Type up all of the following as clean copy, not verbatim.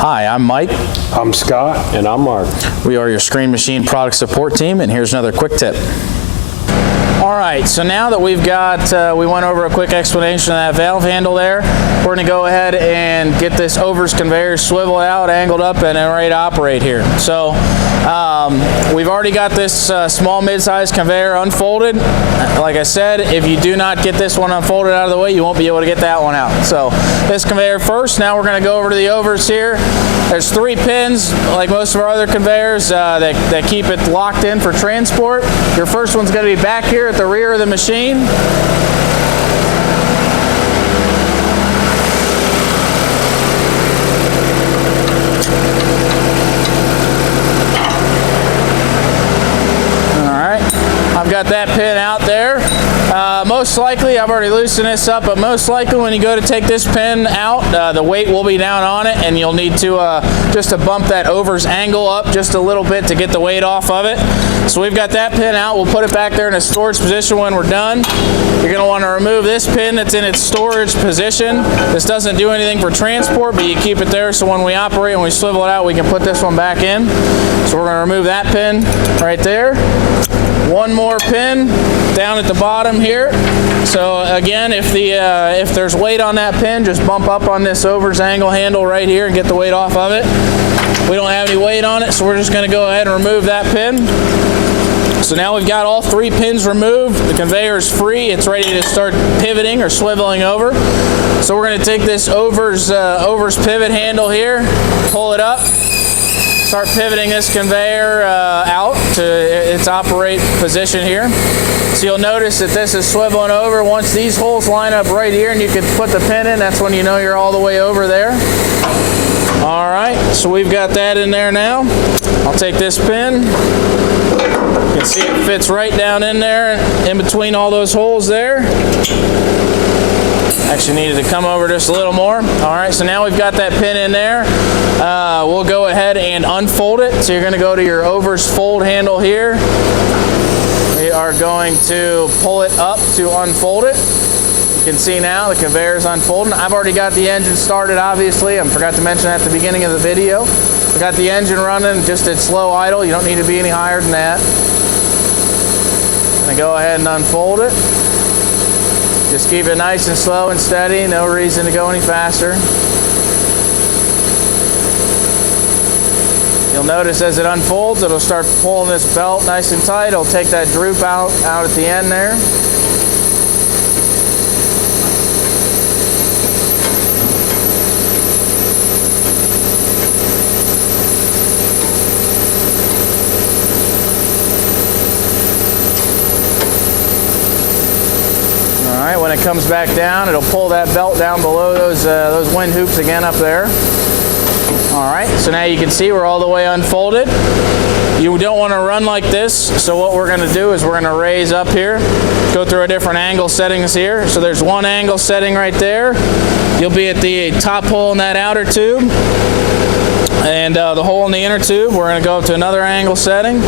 Hi, I'm Mike. I'm Scott. And I'm Mark. We are your screen machine product support team, and here's another quick tip. All right, so now that we've got, we went over a quick explanation of that valve handle there, we're going to go ahead and get this overs conveyor swiveled out, angled up, and ready to operate here. So we've already got this small mid-sized conveyor unfolded. Like I said, if you do not get this one unfolded out of the way, you won't be able to get that one out. So this conveyor first. Now we're going to go over to the overs here. There's 3 pins, like most of our other conveyors, that keep it locked in for transport. Your first one's going to be back here at the rear of the machine. I've got that pin out there. Most likely, I've already loosened this up, but most likely when you go to take this pin out, the weight will be down on it, and you'll need to just to bump that overs angle up just a little bit to get the weight off of it. So we've got that pin out. We'll put it back there in a storage position when we're done. You're going to want to remove this pin that's in its storage position. This doesn't do anything for transport, but you keep it there so when we operate and we swivel it out, we can put this one back in. So we're going to remove that pin right there. One more pin down at the bottom here. So again, if there's weight on that pin, just bump up on this overs angle handle right here and get the weight off of it. We don't have any weight on it, so we're just going to go ahead and remove that pin. So now we've got all 3 pins removed. The conveyor is free. It's ready to start pivoting or swiveling over. So we're going to take this overs pivot handle here, pull it up, start pivoting this conveyor out to its operate position here. So you'll notice that this is swiveling over. Once these holes line up right here and you can put the pin in, that's when you know you're all the way over there. All right, so we've got that in there now. I'll take this pin. You can see it fits right down in there, in between all those holes there. Actually needed to come over just a little more. All right, so now we've got that pin in there. We'll go ahead and unfold it. So you're going to go to your overs fold handle here. We are going to pull it up to unfold it. You can see now the conveyor is unfolding. I've already got the engine started, obviously. I forgot to mention at the beginning of the video. We've got the engine running just at slow idle. You don't need to be any higher than that. I'm going to go ahead and unfold it. Just keep it nice and slow and steady. No reason to go any faster. You'll notice as it unfolds, it'll start pulling this belt nice and tight. It'll take that droop out at the end there. When it comes back down, it'll pull that belt down below those wind hoops again up there. All right, so now you can see we're all the way unfolded. You don't want to run like this, so what we're going to do is we're going to raise up here, go through a different angle settings here. So there's one angle setting right there. You'll be at the top hole in that outer tube, and the hole in the inner tube, we're going to go up to another angle setting.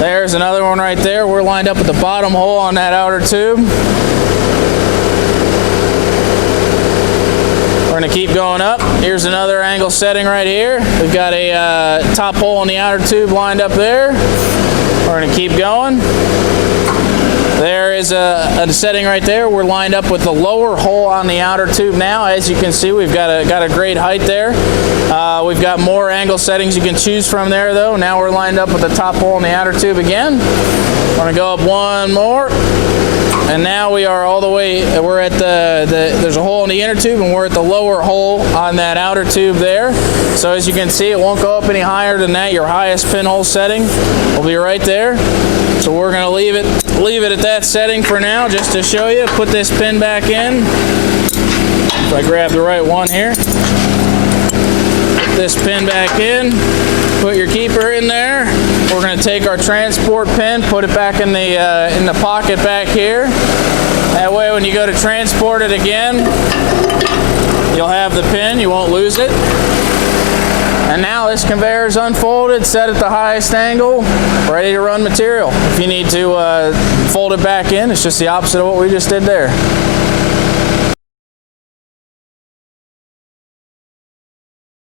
There's another one right there. We're lined up at the bottom hole on that outer tube. We're going to keep going up. Here's another angle setting right here. We've got a top hole in the outer tube lined up there. We're going to keep going. There is a setting right there. We're lined up with the lower hole on the outer tube now. As you can see, we've got a great height there. We've got more angle settings you can choose from there, though. Now we're lined up with the top hole in the outer tube again. We're going to go up one more. And now we are all the way, we're at there's a hole in the inner tube, and we're at the lower hole on that outer tube there. So as you can see, it won't go up any higher than that. Your highest pinhole setting will be right there. So we're going to leave it at that setting for now, just to show you. Put this pin back in. If I grab the right one here. Put this pin back in. Put your keeper in there. We're going to take our transport pin, put it back in the pocket back here. That way when you go to transport it again, you'll have the pin, you won't lose it. And now this conveyor is unfolded, set at the highest angle, ready to run material. If you need to fold it back in, it's just the opposite of what we just did there.